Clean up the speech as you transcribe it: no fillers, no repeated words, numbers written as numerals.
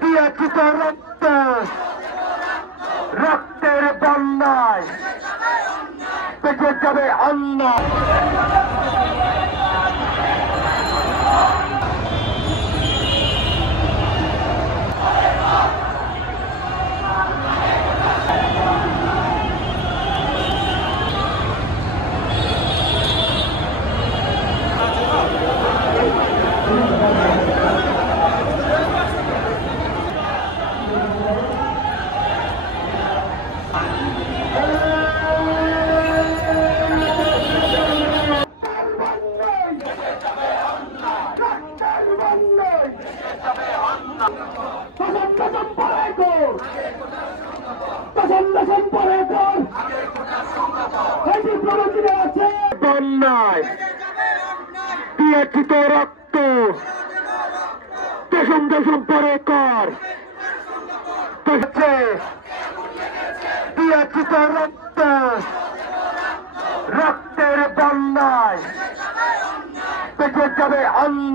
দিয়েছিত রক্ত, রক্তের বন্যায় বেঁচে যাবে অন্যায়। বন্যায় দিয়েছিত রক্ত, দশম দশম পরে কর, দিয়েছিত রক্ত, রক্তের বন্যায় বেঁচে যাবে অন্যায়।